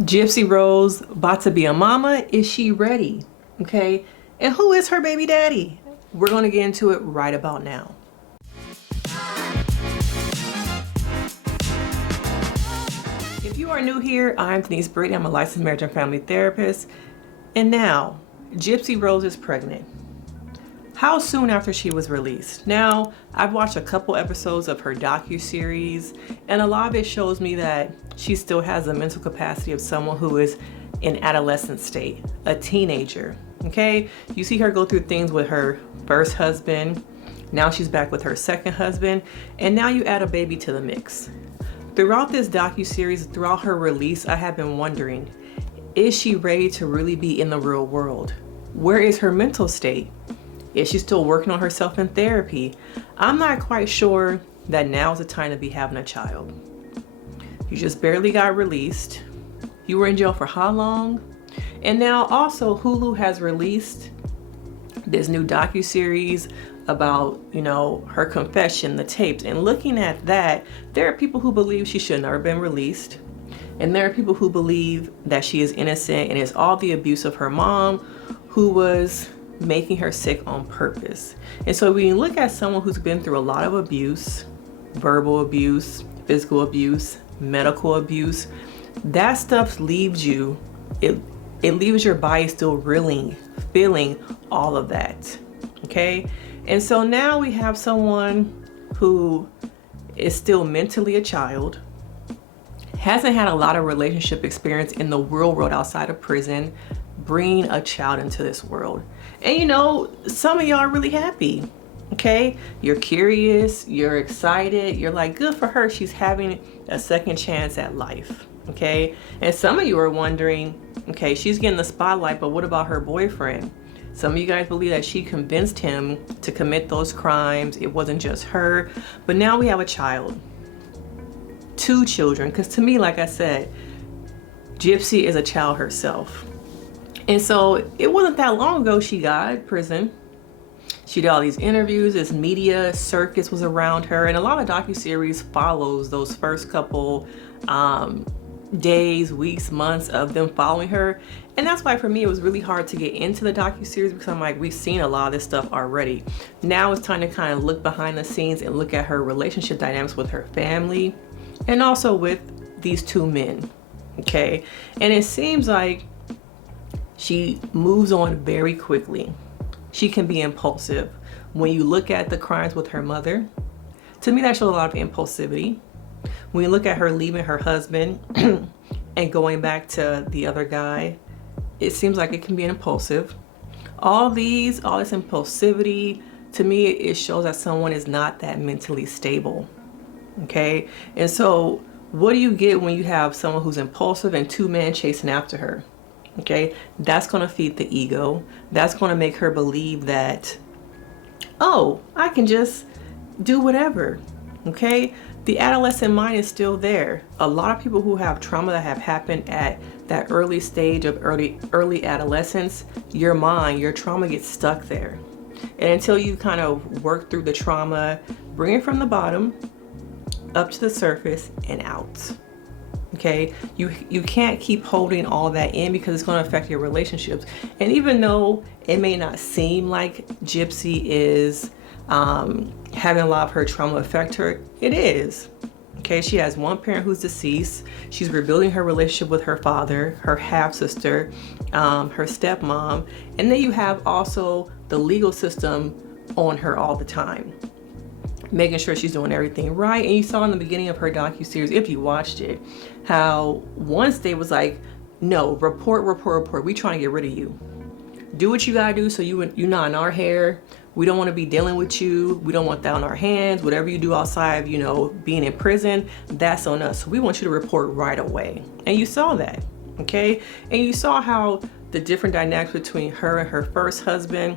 Gypsy Rose about to be a mama. Is she ready? Okay. And who is her baby daddy? We're going to get into it right about now. If you are new here, I'm Denise Brady. I'm a licensed marriage and family therapist. And now, Gypsy Rose is pregnant. How soon after she was released? Now, I've watched a couple episodes of her docu-series, and a lot of it shows me that she still has the mental capacity of someone who is in adolescent state, a teenager, okay? You see her go through things with her first husband, now she's back with her second husband, and now you add a baby to the mix. Throughout this docu-series, throughout her release, I have been wondering, is she ready to really be in the real world? Where is her mental state? Is she still working on herself in therapy? I'm not quite sure that now is the time to be having a child. You just barely got released. You were in jail for how long? And now also Hulu has released this new docu-series about, her confession, the tapes. And looking at that, there are people who believe she should never been released. And there are people who believe that she is innocent and it's all the abuse of her mom who was making her sick on purpose. And so when you look at someone who's been through a lot of abuse, verbal abuse, physical abuse, medical abuse, that stuff leaves you, it leaves your body still reeling, feeling all of that, okay? And so now we have someone who is still mentally a child, hasn't had a lot of relationship experience in the real world outside of prison, bringing a child into this world. And some of y'all are really happy, okay? You're curious, you're excited, you're like, good for her, she's having a second chance at life, okay? And some of you are wondering, okay, she's getting the spotlight, but what about her boyfriend? Some of you guys believe that she convinced him to commit those crimes. It wasn't just her, but now we have a child, 2 children, because to me, like I said, Gypsy is a child herself. And so it wasn't that long ago she got out of prison. She did all these interviews, this media circus was around her, and a lot of docuseries follows those first couple days, weeks, months of them following her. And that's why for me it was really hard to get into the docuseries, because I'm like, we've seen a lot of this stuff already. Now it's time to kind of look behind the scenes and look at her relationship dynamics with her family and also with these 2 men, okay? And it seems like she moves on very quickly. She can be impulsive. When you look at the crimes with her mother, to me that shows a lot of impulsivity. When you look at her leaving her husband and going back to the other guy, it seems like it can be impulsive. All this impulsivity, to me, it shows that someone is not that mentally stable, okay? And so what do you get when you have someone who's impulsive and 2 men chasing after her? Okay, that's going to feed the ego. That's going to make her believe that, oh, I can just do whatever. Okay, the adolescent mind is still there. A lot of people who have trauma that have happened at that early stage of early adolescence, your mind, your trauma gets stuck there. And until you kind of work through the trauma, bring it from the bottom up to the surface and out. Okay, you can't keep holding all that in because it's going to affect your relationships. And even though it may not seem like Gypsy is having a lot of her trauma affect her, it is. Okay, she has one parent who's deceased. She's rebuilding her relationship with her father, her half-sister, her stepmom, and then you have also the legal system on her all the time, making sure she's doing everything right. And you saw in the beginning of her docuseries, if you watched it, how once they was like, no, report, we trying to get rid of you. Do what you gotta do so you're not in our hair. We don't want to be dealing with you. We don't want that on our hands. Whatever you do outside of, being in prison, that's on us. So we want you to report right away. And you saw that, okay? And you saw how the different dynamics between her and her first husband,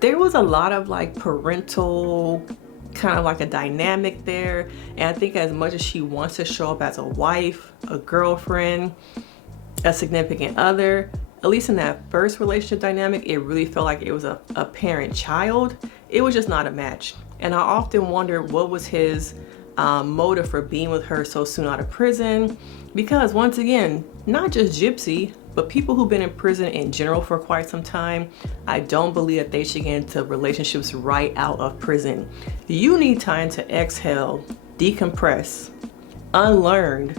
there was a lot of like parental kind of like a dynamic there. And I think as much as she wants to show up as a wife, a girlfriend, a significant other, at least in that first relationship dynamic, it really felt like it was a parent-child. It was just not a match. And I often wonder what was his motive for being with her so soon out of prison. Because once again, not just Gypsy, but people who've been in prison in general for quite some time, I don't believe that they should get into relationships right out of prison. You need time to exhale, decompress, unlearn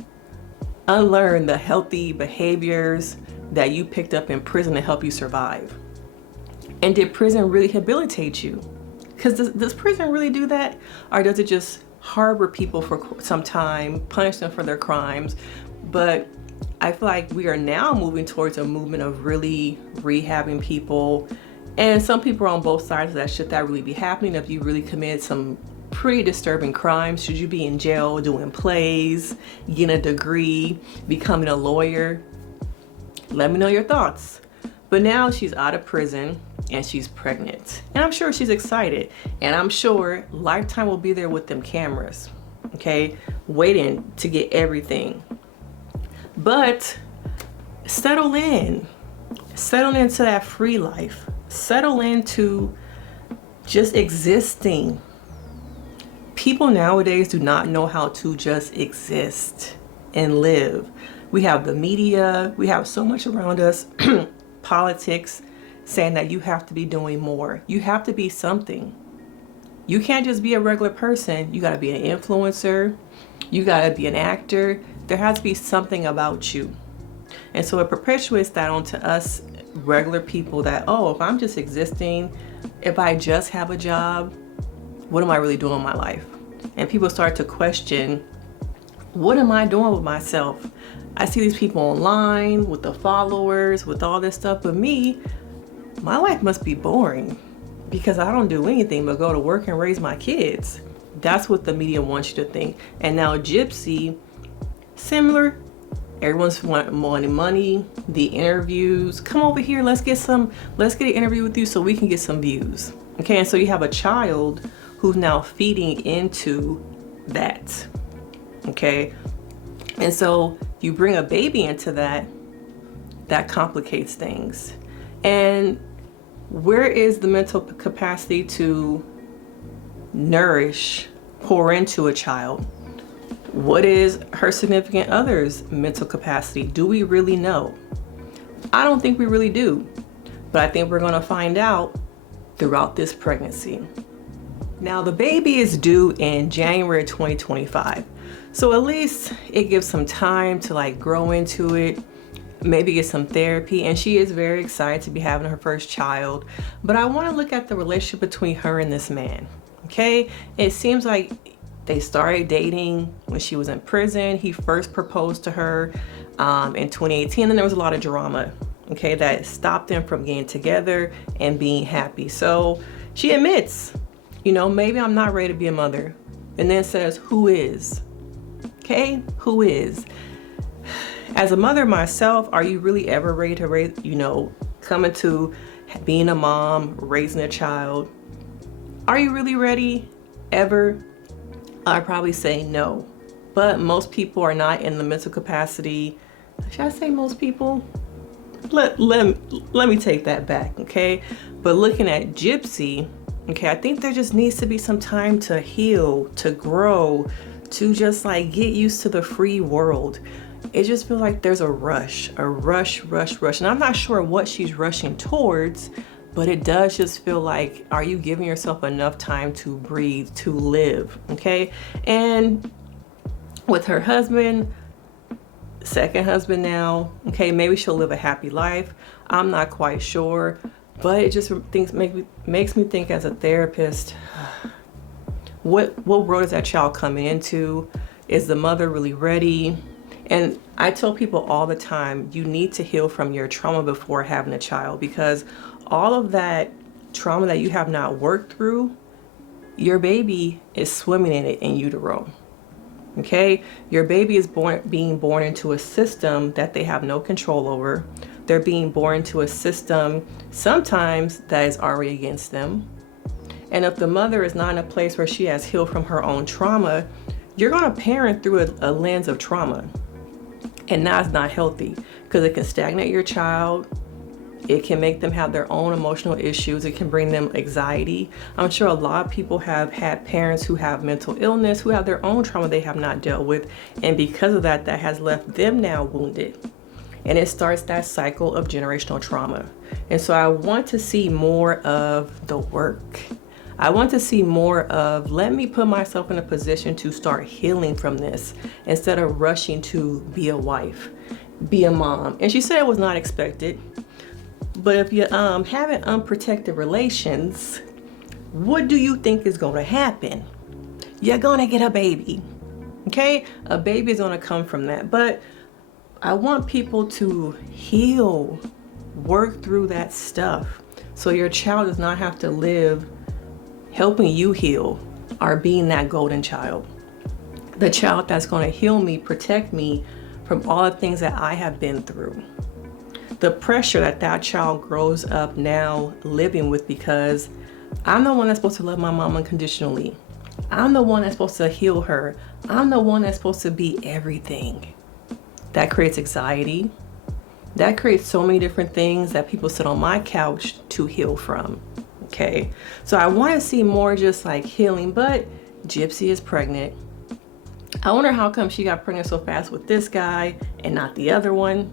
the healthy behaviors that you picked up in prison to help you survive. And did prison really rehabilitate you? Because does prison really do that? Or does it just harbor people for some time, punish them for their crimes? But I feel like we are now moving towards a movement of really rehabbing people. And some people are on both sides of that. Should that really be happening? If you really committed some pretty disturbing crimes, should you be in jail doing plays, getting a degree, becoming a lawyer? Let me know your thoughts. But now she's out of prison and she's pregnant. And I'm sure she's excited. And I'm sure Lifetime will be there with them cameras, okay? Waiting to get everything. But settle in. Settle into that free life. Settle into just existing. People nowadays do not know how to just exist and live. We have the media, we have so much around us, politics, saying that you have to be doing more. You have to be something. You can't just be a regular person. You gotta be an influencer. You gotta be an actor. There has to be something about you. And so it perpetuates that onto us regular people that, oh, if I'm just existing, if I just have a job, what am I really doing in my life? And people start to question, what am I doing with myself? I see these people online with the followers, with all this stuff, but me, my life must be boring because I don't do anything but go to work and raise my kids. That's what the media wants you to think. And now Gypsy, similar. Everyone's wanting money, the interviews. Come over here, let's get an interview with you so we can get some views. Okay, and so you have a child who's now feeding into that. Okay, and so you bring a baby into that complicates things. And where is the mental capacity to nourish, pour into a child? What is her significant other's mental capacity? Do we really know? I don't think we really do, but I think we're gonna find out throughout this pregnancy. Now the baby is due in January 2025. So at least it gives some time to like grow into it, maybe get some therapy, and she is very excited to be having her first child. But I wanna look at the relationship between her and this man, okay? It seems like they started dating when she was in prison. He first proposed to her in 2018, and there was a lot of drama, okay, that stopped them from getting together and being happy. So she admits, you know, maybe I'm not ready to be a mother. And then says, who is? Okay, who is? As a mother myself, are you really ever ready to raise, you know, coming to being a mom, raising a child? Are you really ready ever? I'd probably say no, but most people are not in the mental capacity. Should I say most people? Let me take that back, okay? But looking at Gypsy, okay, I think there just needs to be some time to heal, to grow, to just like get used to the free world. It just feels like there's a rush. And I'm not sure what she's rushing towards, but it does just feel like, are you giving yourself enough time to breathe, to live, okay? And with her husband, second husband now, okay, maybe she'll live a happy life. I'm not quite sure, but it just makes me think as a therapist, what world is that child coming into? Is the mother really ready? And I tell people all the time, you need to heal from your trauma before having a child, because all of that trauma that you have not worked through, your baby is swimming in it in utero. Okay? Your baby is being born into a system that they have no control over. They're being born into a system sometimes that is already against them. And if the mother is not in a place where she has healed from her own trauma, you're gonna parent through a lens of trauma. And that's not healthy, because it can stagnate your child. It can make them have their own emotional issues. It can bring them anxiety. I'm sure a lot of people have had parents who have mental illness, who have their own trauma they have not dealt with. And because of that, that has left them now wounded. And it starts that cycle of generational trauma. And so I want to see more of the work. I want to see more of, let me put myself in a position to start healing from this instead of rushing to be a wife, be a mom. And she said it was not expected. But if you're having unprotected relations, what do you think is going to happen? You're going to get a baby, okay? A baby is going to come from that. But I want people to heal, work through that stuff, so your child does not have to live helping you heal or being that golden child. The child that's going to heal me, protect me from all the things that I have been through. The pressure that that child grows up now living with, because I'm the one that's supposed to love my mom unconditionally. I'm the one that's supposed to heal her. I'm the one that's supposed to be everything. That creates anxiety. That creates so many different things that people sit on my couch to heal from. Okay, so I want to see more just like healing, but Gypsy is pregnant. I wonder how come she got pregnant so fast with this guy and not the other one.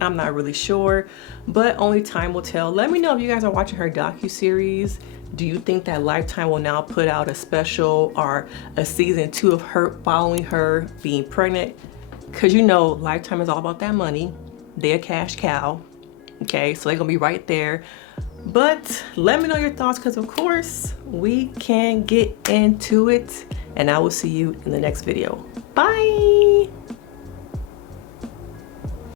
I'm not really sure, but only time will tell. Let me know if you guys are watching her docu-series. Do you think that Lifetime will now put out a special or a season 2 of her following her being pregnant? Because you know, Lifetime is all about that money. They're a cash cow. Okay, so they're gonna be right there. But let me know your thoughts, because of course we can get into it, and I will see you in the next video. Bye.